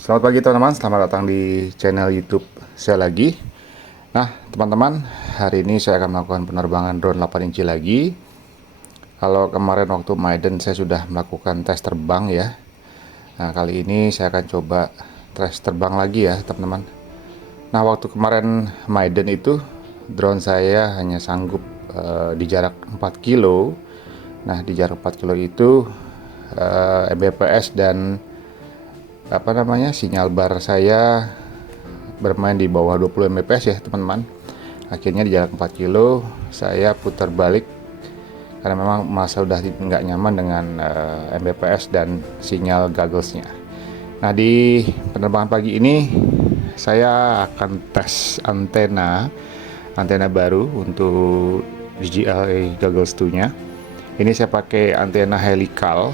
Selamat pagi teman-teman, selamat datang di channel YouTube saya lagi. Nah teman-teman, hari ini saya akan melakukan penerbangan drone 8 inci lagi. Kalau kemarin waktu Maiden saya sudah melakukan tes terbang ya. Nah kali ini saya akan coba tes terbang lagi ya teman-teman. Nah waktu kemarin Maiden itu drone saya hanya sanggup di jarak 4 kilo. Nah di jarak 4 kilo itu Mbps dan sinyal bar saya bermain di bawah 20 Mbps ya teman-teman. Akhirnya di jarak 4 kilo saya putar balik karena memang masa udah nggak nyaman dengan Mbps dan sinyal gogglesnya. Nah di penerbangan pagi ini saya akan tes antena baru untuk DJI Goggles 2 nya. Ini saya pakai antena helical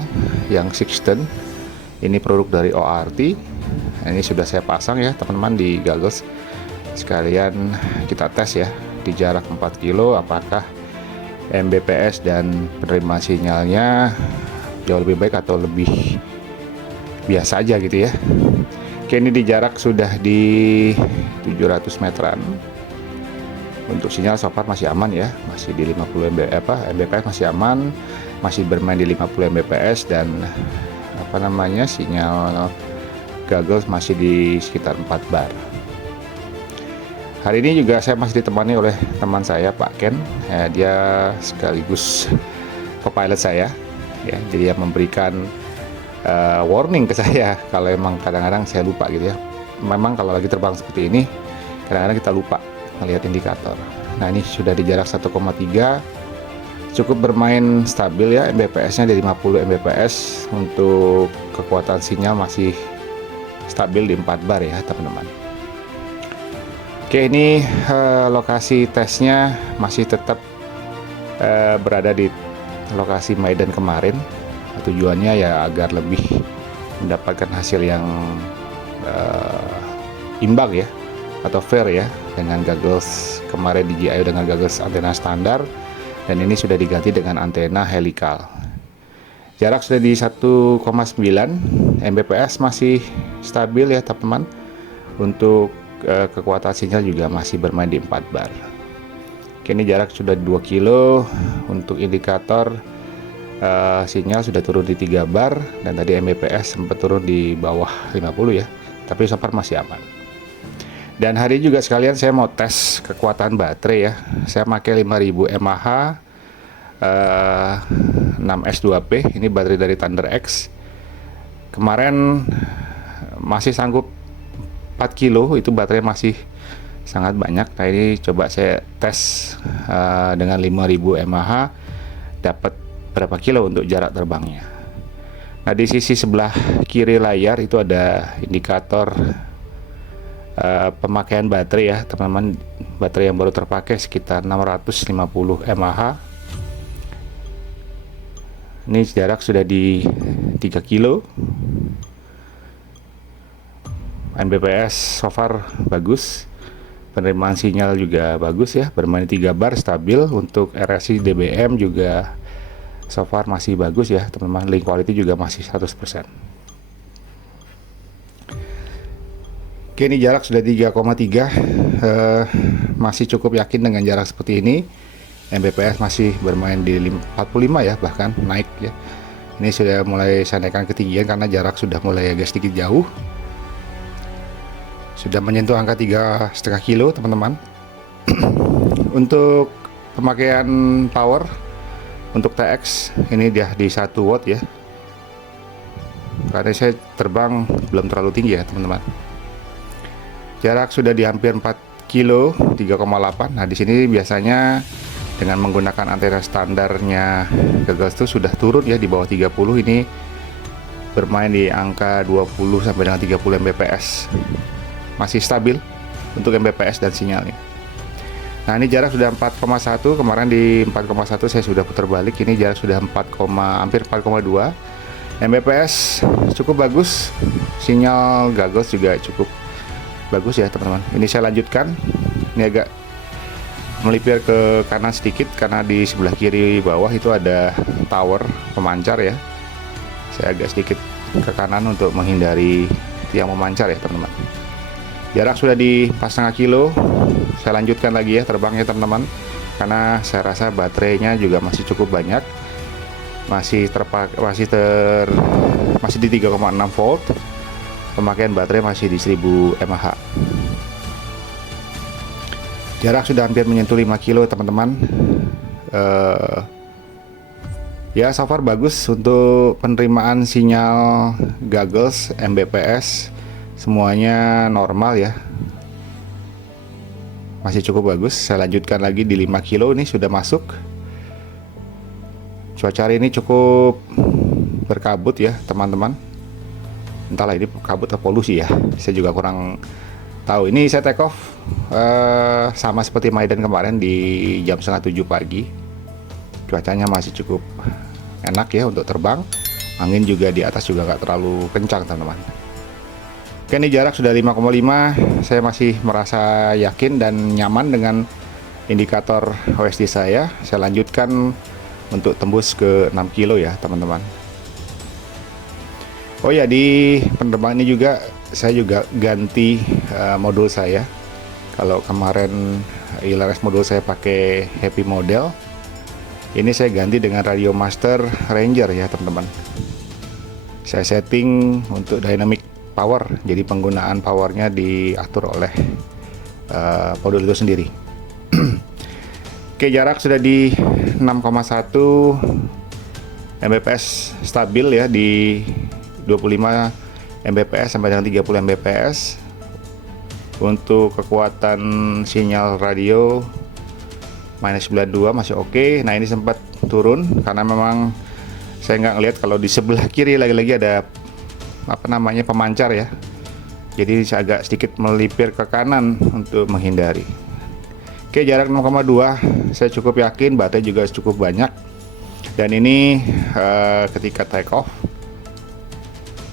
yang Sexton. Ini produk dari ORT. Nah, ini sudah saya pasang ya teman-teman di goggles. Sekalian kita tes ya di jarak 4 kilo apakah Mbps dan penerima sinyalnya jauh lebih baik atau lebih biasa aja gitu ya. Oke, ini di jarak sudah di 700 meteran. Untuk sinyal so far masih aman ya, masih di 50 Mbps masih aman, masih bermain di 50 Mbps dan sinyal goggles masih di sekitar 4 bar. Hari ini juga saya masih ditemani oleh teman saya Pak Ken ya, dia sekaligus co-pilot saya ya, jadi dia memberikan warning ke saya kalau emang kadang-kadang saya lupa gitu ya. Memang kalau lagi terbang seperti ini kadang-kadang kita lupa melihat indikator. Nah ini sudah di jarak 1,3, cukup bermain stabil ya, Mbps nya di 50 Mbps. Untuk kekuatan sinyal masih stabil di 4 bar ya teman-teman. Oke, ini lokasi tesnya masih tetap berada di lokasi Maiden kemarin. Tujuannya ya agar lebih mendapatkan hasil yang imbang ya atau fair ya dengan goggles kemarin DJI dengan goggles antena standar, dan ini sudah diganti dengan antena helical. Jarak sudah di 1,9, Mbps masih stabil ya teman-teman. Untuk kekuatan sinyal juga masih bermain di 4 bar. Kini jarak sudah 2 kilo. Untuk indikator sinyal sudah turun di 3 bar, dan tadi Mbps sempat turun di bawah 50 ya, tapi so far masih aman. Dan hari juga sekalian saya mau tes kekuatan baterai ya. Saya pakai 5000 mAh 6S2P, ini baterai dari Thunder X. Kemarin masih sanggup 4 kilo, itu baterai masih sangat banyak. Nah ini coba saya tes dengan 5000 mAh dapat berapa kilo untuk jarak terbangnya. Nah di sisi sebelah kiri layar itu ada indikator pemakaian baterai ya teman-teman. Baterai yang baru terpakai sekitar 650 mAh. Ini jarak sudah di 3 kilo. Mbps so far bagus, penerimaan sinyal juga bagus ya, bermain 3 bar stabil. Untuk RSI dBm juga so far masih bagus ya teman-teman. Link quality juga masih 100%. Oke, ini jarak sudah 3,3, masih cukup yakin dengan jarak seperti ini. Mbps masih bermain di 45 ya, bahkan naik ya. Ini sudah mulai saya naikkan ketinggian karena jarak sudah mulai agak sedikit jauh. Sudah menyentuh angka 3,5 kilo teman-teman. Untuk pemakaian power untuk TX ini dia di 1 watt ya, karena saya terbang belum terlalu tinggi ya teman-teman. Jarak sudah di hampir 4 kilo, 3,8. Nah di sini biasanya dengan menggunakan antena standarnya Goggles itu sudah turun ya di bawah 30. Ini bermain di angka 20 sampai dengan 30 Mbps. Masih stabil untuk Mbps dan sinyalnya. Nah ini jarak sudah 4,1, kemarin di 4,1 saya sudah putar balik. Ini jarak sudah hampir 4,2. Mbps cukup bagus, sinyal Goggles juga cukup bagus ya teman-teman. Ini saya lanjutkan, ini agak melipir ke kanan sedikit karena di sebelah kiri bawah itu ada tower pemancar ya. Saya agak sedikit ke kanan untuk menghindari tiang memancar ya teman-teman. Jarak sudah di 4,5 kilo. Saya lanjutkan lagi ya terbangnya teman-teman, karena saya rasa baterainya juga masih cukup banyak, masih di 3,6 volt, pemakaian baterai masih di 1000 mAh. Jarak sudah hampir menyentuh 5 kilo teman-teman. Ya, so far bagus untuk penerimaan sinyal goggles, Mbps, semuanya normal ya, masih cukup bagus. Saya lanjutkan lagi di 5 kilo, ini sudah masuk. Cuaca hari ini cukup berkabut ya teman-teman, entahlah ini kabut atau polusi ya, saya juga kurang tahu. Ini saya take off sama seperti Medan kemarin di jam 6:30 pagi. Cuacanya masih cukup enak ya untuk terbang, angin juga di atas juga nggak terlalu kencang teman-teman. Oke, ini jarak sudah 5,5, saya masih merasa yakin dan nyaman dengan indikator OSD saya. Saya lanjutkan untuk tembus ke 6 kilo ya teman-teman. Oh ya, di penerbangan ini juga saya juga ganti modul saya. Kalau kemarin ILRS modul saya pakai Happy model, ini saya ganti dengan Radio Master Ranger ya teman-teman. Saya setting untuk dynamic power, jadi penggunaan powernya diatur oleh modul itu sendiri. Oke, jarak sudah di 6,1, Mbps stabil ya di 25 Mbps sampai dengan 30 Mbps. Untuk kekuatan sinyal radio minus 92 masih oke. Nah, ini sempat turun karena memang saya nggak ngelihat kalau di sebelah kiri lagi-lagi ada pemancar ya, jadi saya agak sedikit melipir ke kanan untuk menghindari. Oke, jarak 0,2, saya cukup yakin, baterai juga cukup banyak, dan ini ketika take off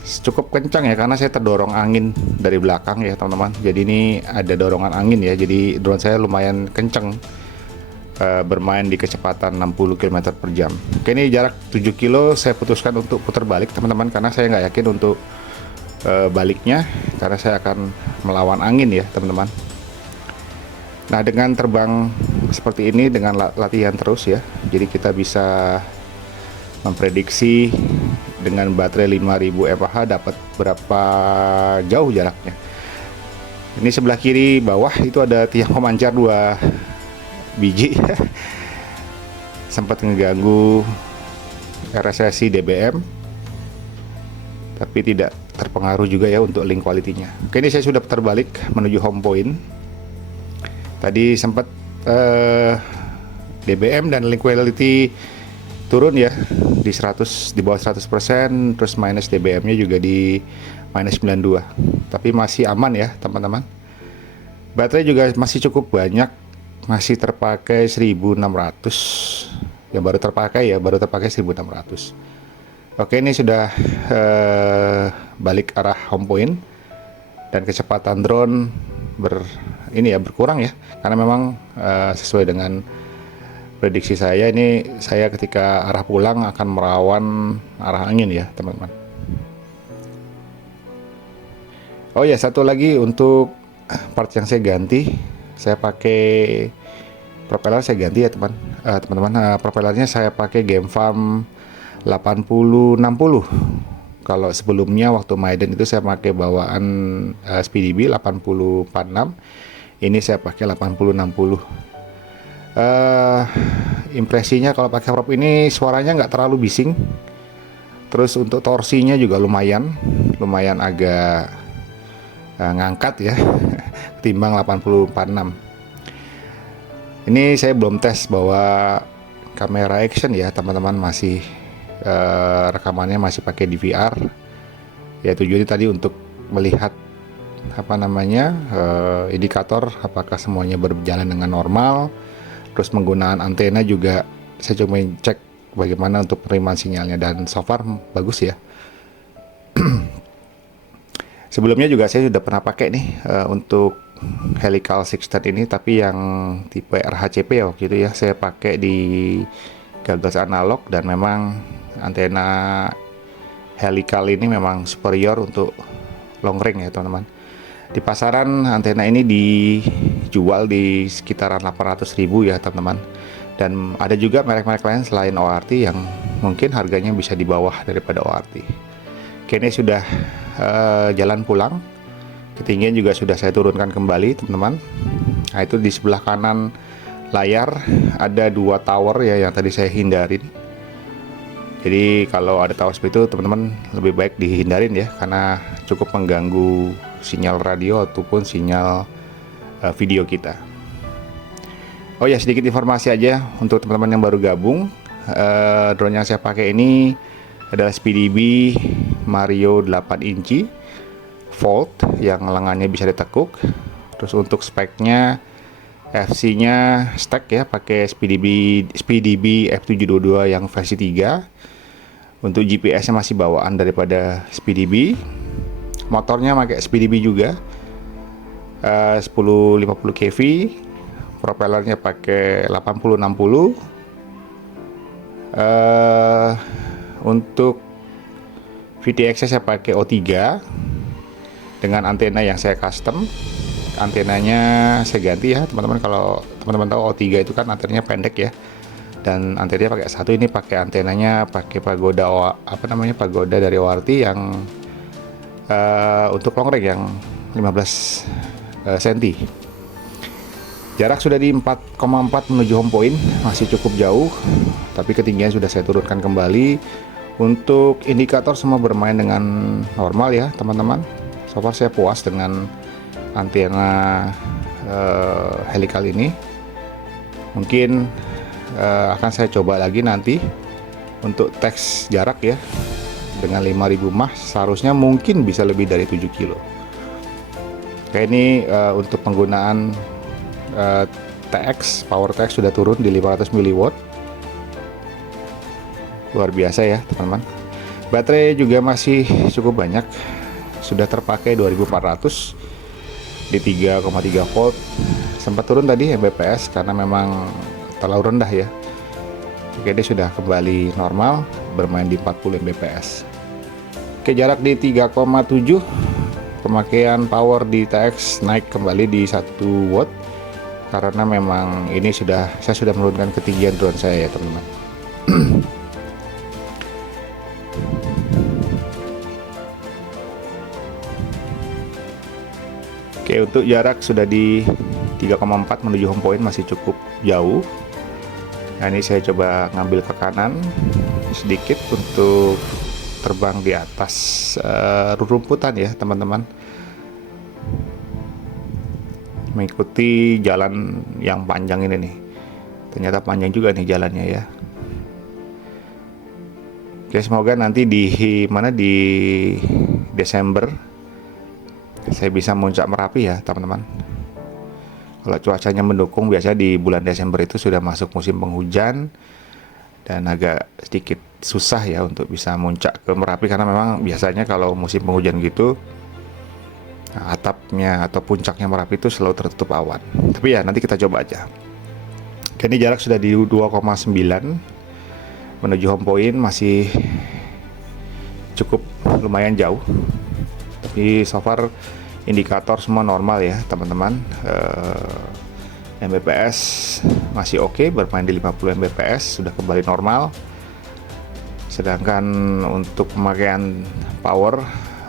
cukup kencang ya, karena saya terdorong angin dari belakang ya teman-teman. Jadi ini ada dorongan angin ya, jadi drone saya lumayan kencang bermain di kecepatan 60 km per jam. Oke, ini jarak 7 kilo, saya putuskan untuk putar balik teman-teman, karena saya nggak yakin untuk baliknya, karena saya akan melawan angin ya teman-teman. Nah, dengan terbang seperti ini, dengan latihan terus ya, jadi kita bisa memprediksi dengan baterai 5000 mAh dapat berapa jauh jaraknya. Ini sebelah kiri bawah itu ada tiang pemancar 2 biji sempat ngeganggu RSSI DBM, tapi tidak terpengaruh juga ya untuk link quality-nya. Oke, ini saya sudah putar balik menuju home point. Tadi sempat DBM dan link quality turun ya di bawah 100%, terus minus DBM-nya juga di minus 92, tapi masih aman ya teman-teman. Baterai juga masih cukup banyak, masih terpakai 1600 yang baru terpakai 1600. Oke, ini sudah balik arah home point, dan kecepatan drone berkurang ya, karena memang sesuai dengan prediksi saya, ini saya ketika arah pulang akan merawan arah angin ya teman-teman. Oh ya, satu lagi untuk part yang saya ganti, saya pakai propeller, saya ganti ya teman-teman. Propellernya saya pakai Gemfarm 8060. Kalau sebelumnya waktu Medan itu saya pakai bawaan SPDB 8046, ini saya pakai 8060. Impresinya kalau pakai prop ini suaranya nggak terlalu bising, terus untuk torsinya juga lumayan agak ngangkat ya ketimbang 8046. Ini saya belum tes bahwa kamera action ya teman-teman, masih rekamannya masih pakai DVR ya. Tujuannya tadi untuk melihat indikator apakah semuanya berjalan dengan normal. Terus penggunaan antena juga saya coba cek bagaimana untuk penerimaan sinyalnya, dan so far bagus ya. Sebelumnya juga saya sudah pernah pakai nih untuk helical sextant ini, tapi yang tipe RHCP ya waktu itu ya, saya pakai di goggles analog, dan memang antena helical ini memang superior untuk long range ya teman-teman. Di pasaran antena ini dijual di sekitaran 800.000 ya teman-teman. Dan ada juga merek-merek lain selain ORT yang mungkin harganya bisa di bawah daripada ORT. Oke, ini sudah jalan pulang. Ketinggian juga sudah saya turunkan kembali teman-teman. Nah, itu di sebelah kanan layar ada 2 tower ya yang tadi saya hindarin. Jadi kalau ada tower seperti itu teman-teman lebih baik dihindarin ya, karena cukup mengganggu sinyal radio ataupun sinyal video kita. Oh ya, sedikit informasi aja untuk teman-teman yang baru gabung. Drone yang saya pakai ini adalah SpeeDB Mario 8 inci Fold yang lengannya bisa ditekuk. Terus untuk speknya, FC-nya stack ya, pakai SpeeDB F722 yang versi 3. Untuk GPS-nya masih bawaan daripada SpeeDB. Motornya pakai SpeeDB juga, 1050 kV. Propellernya pakai 8060. Untuk VTX saya pakai O3 dengan antena yang saya custom. Antenanya saya ganti ya teman-teman. Kalau teman-teman tahu O3 itu kan antenanya pendek ya, dan antenanya pakai satu, ini pakai antenanya pakai Pagoda Pagoda dari ORT yang untuk long range yang 15 cm. Jarak sudah di 4,4 menuju home point, masih cukup jauh, tapi ketinggian sudah saya turunkan kembali. Untuk indikator semua bermain dengan normal ya teman-teman. So far saya puas dengan antena helical ini. Mungkin akan saya coba lagi nanti untuk teks jarak ya, dengan 5000 mah seharusnya mungkin bisa lebih dari 7 kilo. Kayak ini untuk penggunaan TX, power TX sudah turun di 500 mW. Luar biasa ya teman-teman. Baterai juga masih cukup banyak, sudah terpakai 2400 di 3,3 volt. Sempat turun tadi Mbps karena memang terlalu rendah ya. Oke, dia sudah kembali normal, bermain di 40 Mbps. Oke, jarak di 3,7. Pemakaian power di TX naik kembali di 1 watt karena memang ini saya sudah menurunkan ketinggian drone saya ya teman-teman. Oke, untuk jarak sudah di 3,4 menuju home point, masih cukup jauh. Nah, ini saya coba ngambil ke kanan sedikit untuk terbang di atas rerumputan ya teman-teman. Mengikuti jalan yang panjang ini nih. Ternyata panjang juga nih jalannya ya. Oke, semoga nanti di Desember saya bisa muncak Merapi ya teman-teman. Kalau cuacanya mendukung, biasanya di bulan Desember itu sudah masuk musim penghujan dan agak sedikit susah ya untuk bisa muncak ke Merapi, karena memang biasanya kalau musim penghujan gitu atapnya atau puncaknya Merapi itu selalu tertutup awan. Tapi ya nanti kita coba aja. Ini jarak sudah di 2,9 menuju home point, masih cukup lumayan jauh. Tapi so far indikator semua normal ya teman-teman. Mbps masih oke, bermain di 50 Mbps, sudah kembali normal. Sedangkan untuk pemakaian power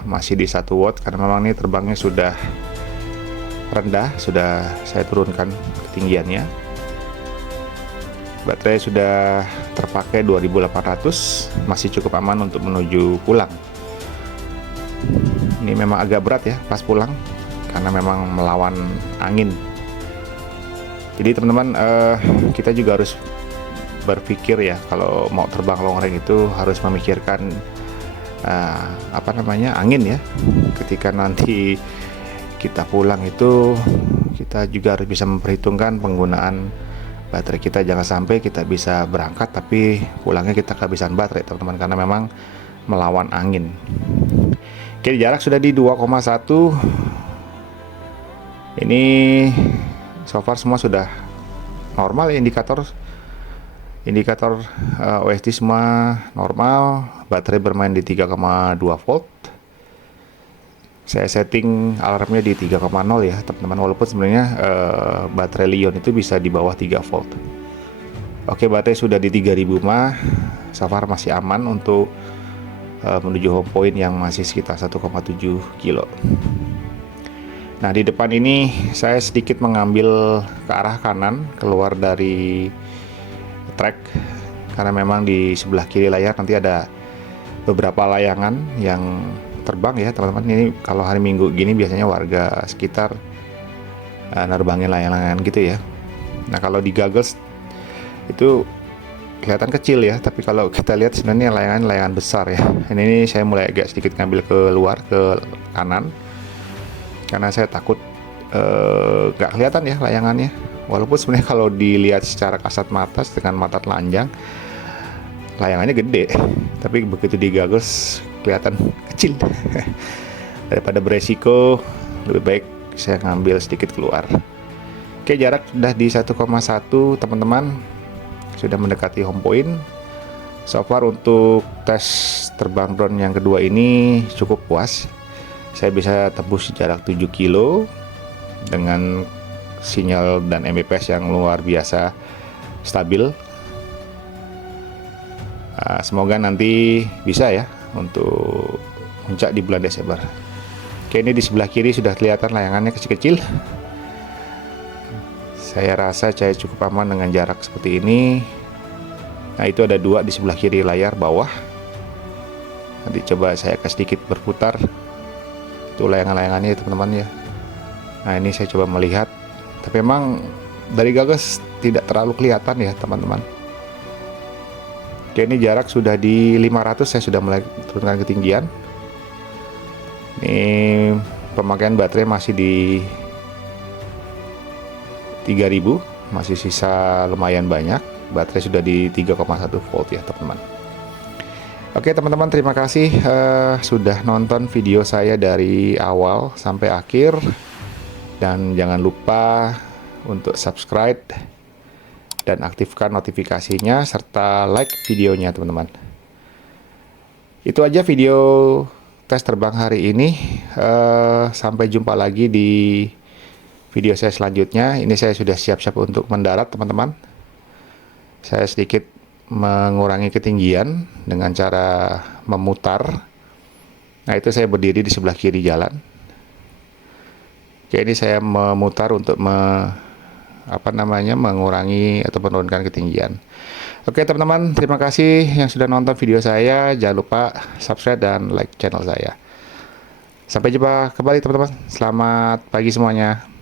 masih di 1 watt karena memang ini terbangnya sudah rendah, sudah saya turunkan ketinggiannya. Baterai sudah terpakai 2800, masih cukup aman untuk menuju pulang. Ini memang agak berat ya pas pulang karena memang melawan angin. Jadi teman-teman, kita juga harus berpikir ya, kalau mau terbang long range itu harus memikirkan angin ya. Ketika nanti kita pulang itu kita juga harus bisa memperhitungkan penggunaan baterai kita. Jangan sampai kita bisa berangkat tapi pulangnya kita kehabisan baterai teman-teman, karena memang melawan angin. Oke, jarak sudah di 2,1. Ini so far semua sudah normal ya, indikator OSD semua normal. Baterai bermain di 3,2 volt. Saya setting alarmnya di 3,0 ya teman-teman, walaupun sebenarnya baterai Li-ion itu bisa di bawah 3 volt. Oke, baterai sudah di 3000 mAh, so far masih aman untuk menuju home point yang masih sekitar 1,7 kilo. Nah, di depan ini saya sedikit mengambil ke arah kanan keluar dari track, karena memang di sebelah kiri layar nanti ada beberapa layangan yang terbang ya teman-teman. Ini kalau hari Minggu gini biasanya warga sekitar nerbangin layang-layangan gitu ya. Nah, kalau di goggles itu kelihatan kecil ya, tapi kalau kita lihat sebenarnya layangan besar ya. Ini saya mulai agak sedikit ngambil keluar ke kanan karena saya takut nggak kelihatan ya layangannya. Walaupun sebenarnya kalau dilihat secara kasat mata dengan mata telanjang layangannya gede, tapi begitu di goggles kelihatan kecil. Daripada beresiko, lebih baik saya ngambil sedikit keluar. Oke, jarak sudah di 1,1 teman-teman, sudah mendekati home point. So far untuk tes terbang drone yang kedua ini cukup puas. Saya bisa tembus jarak 7 kilo dengan sinyal dan Mbps yang luar biasa stabil. Semoga nanti bisa ya untuk puncak di bulan Desember. Oke, ini di sebelah kiri sudah kelihatan layangannya kecil-kecil. Saya rasa saya cukup aman dengan jarak seperti ini. Nah, itu ada 2 di sebelah kiri layar bawah. Nanti coba saya akan sedikit berputar. Itu layangan-layangannya teman-teman ya. Nah, ini saya coba melihat, tapi memang dari goggles tidak terlalu kelihatan ya teman-teman. Oke, ini jarak sudah di 500, saya sudah mulai turunkan ketinggian. Ini pemakaian baterai masih di 3000, masih sisa lumayan banyak. Baterai sudah di 3,1 volt ya teman-teman. Oke teman-teman, terima kasih sudah nonton video saya dari awal sampai akhir. Dan jangan lupa untuk subscribe dan aktifkan notifikasinya serta like videonya teman-teman. Itu aja video tes terbang hari ini. Sampai jumpa lagi di video saya selanjutnya. Ini saya sudah siap-siap untuk mendarat teman-teman. Saya sedikit mengurangi ketinggian dengan cara memutar. Nah, itu saya berdiri di sebelah kiri jalan. Oke, ini saya memutar untuk mengurangi atau menurunkan ketinggian. Oke teman-teman, terima kasih yang sudah nonton video saya. Jangan lupa subscribe dan like channel saya. Sampai jumpa kembali teman-teman. Selamat pagi semuanya.